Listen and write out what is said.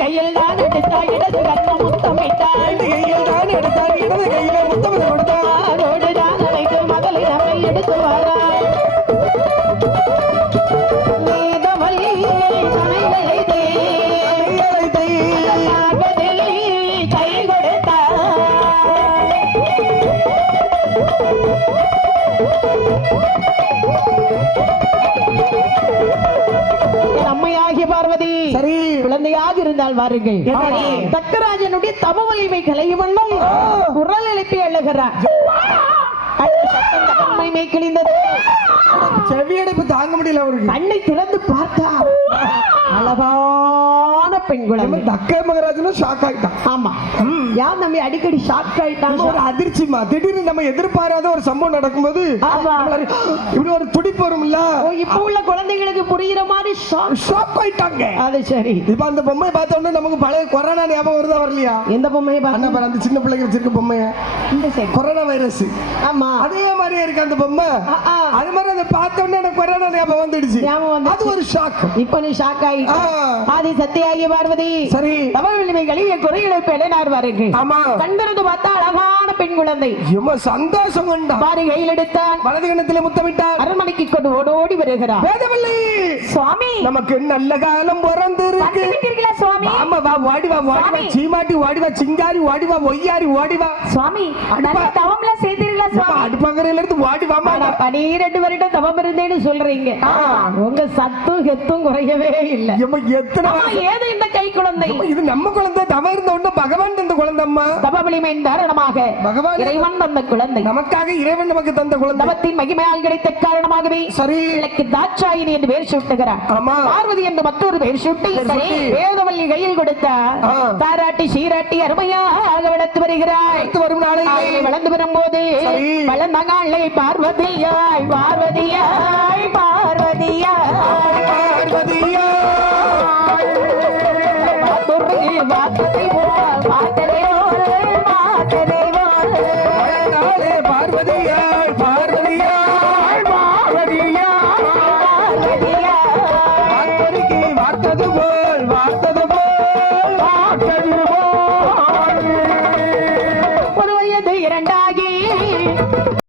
கையில் நான் எடுத்தாள் இடது கண்ணம் முத்தமிட்டார் என் அம்மையாகிய பார்வதி சரி. குழந்தையாக இருந்தால் வாருங்கள்? தக்கராஜனுடைய தம வலிமை கலையும் வண்ணம் குரல் எழுப்பி எழுகிறார் செவியடைப்பு தாங்க முடியல அவருக்கு. கண்ணை திறந்து பார்த்தார் அழகான குழந்தை தக்க மகராஜனும் ஷாக் ஆயிட்டான். ஆமா. யார் நம்ம அடிக்கடி ஷாக் ஆயிட்டாங்க? ஒரு அதிர்ச்சிமா திடீர்னு நம்ம எதிர்பாராத ஒரு சம்பவம் நடக்கும்போது இப்படி ஒரு துடிப்பு வரும்ல இப்ப உள்ள குழந்தைகளுக்கு புரியுற மாதிரி ஷாக் ஆயிட்டாங்க. அது சரி. இப்ப அந்த பொம்மையை பார்த்த உடனே நமக்கு பழைய கொரோனா ஞாபகம் வருதா வரலையா? எந்த பொம்மையை பார்த்தா? பாரு அந்த சின்ன பிள்ளைங்க வச்சிருக்க பொம்மைய. இந்த சரி கொரோனா வைரஸ் ஆமா. அதே மாதிரியே இருக்கு அந்த பொம்மை. அது மாதிரி அதை பார்த்த உடனே எனக்கு கொரோனா ஞாபகம் வந்துடுச்சு. அது ஒரு ஷாக் இப்ப நீ ஷாக் ஆயிட்ட. ஆ. ஆதி சத்தியாகிய பார்வதி. சரி. தமிழ் வலிமைகளில் என் குறைகளை பெடனார் வாருங்கள் ஆமா. கண்பிறந்து பார்த்தா அழகான பெண் குழந்தை. எம்ம சந்தோஷம் கொண்டா. பாரி கையில் எடுத்தான். வலது கணத்திலே முத்தமிட்டார். அரண்மனைக்கு கொண்டு ஓடோடி வருகிறார். வேதவல்லி. சுவாமி. நமக்கு நல்ல காலம் பிறந்திருக்கு. வந்துவிட்டீர்களா சுவாமி? ஆமா வா ஓடி வா ஓடி வா. சாமி. சீமாட்டி ஓடி வா. சிங்காரி ஓடி வா. ஒய்யாரி ஓடி வா. சுவாமி நல்ல பனிரெண்டு வருடம் தவம் இருந்தேன்னு சொல்றீங்க. உங்க சத்தும் கெத்தும் குறையவே இல்ல. எத்தனை ஏது இந்த கை குழந்தை? இது நம்ம குழந்தை தவ இருந்த உடனே பகவான் தந்த குழந்தைம்மா. தவ வலிமையின் காரணமாக பகவான் இறைவன் தந்த குழந்தை. நமக்காக இறைவன் நமக்கு தந்த குழந்தை. தவத்தின் மகிமையால் கிடைத்த காரணமாகவே சரி. எனக்கு தாட்சாயினி என்று பெயர் சூட்டுகிறார். ஆமா. பார்வதி என்று மற்றொரு பெயர் சூட்டி தள்ளி கையில் கொடுத்தா பாராட்டி சீராட்டி அருமையாக வளர்த்து வருகிறாய். வரும் நாளையிலே வளர்ந்து வரும்போது வளர்ந்த நாளை பார்வதியாய். பார்வதியாய். பார்வதியாய். பார்வதியாய். பார்வதியாய்.